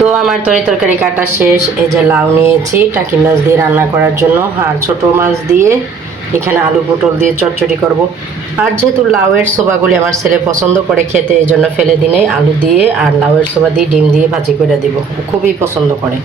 তো আমার তরকারি কাটা শেষ। এই যে লাউ নিয়েছি টাকি মাছ দিয়ে রান্না করার জন্য, আর ছোট মাছ দিয়ে এখানে আলু পটল দিয়ে চচ্চড়ি করব। আর যেহেতু লাউয়ের ছোবাগুলি আমার ছেলে পছন্দ করে খেতে, এই জন্য ফেলে দিনে আলু দিয়ে আর লাউয়ের ছোবা দিয়ে ডিম দিয়ে ভাজি করে দিব, খুবই পছন্দ করে।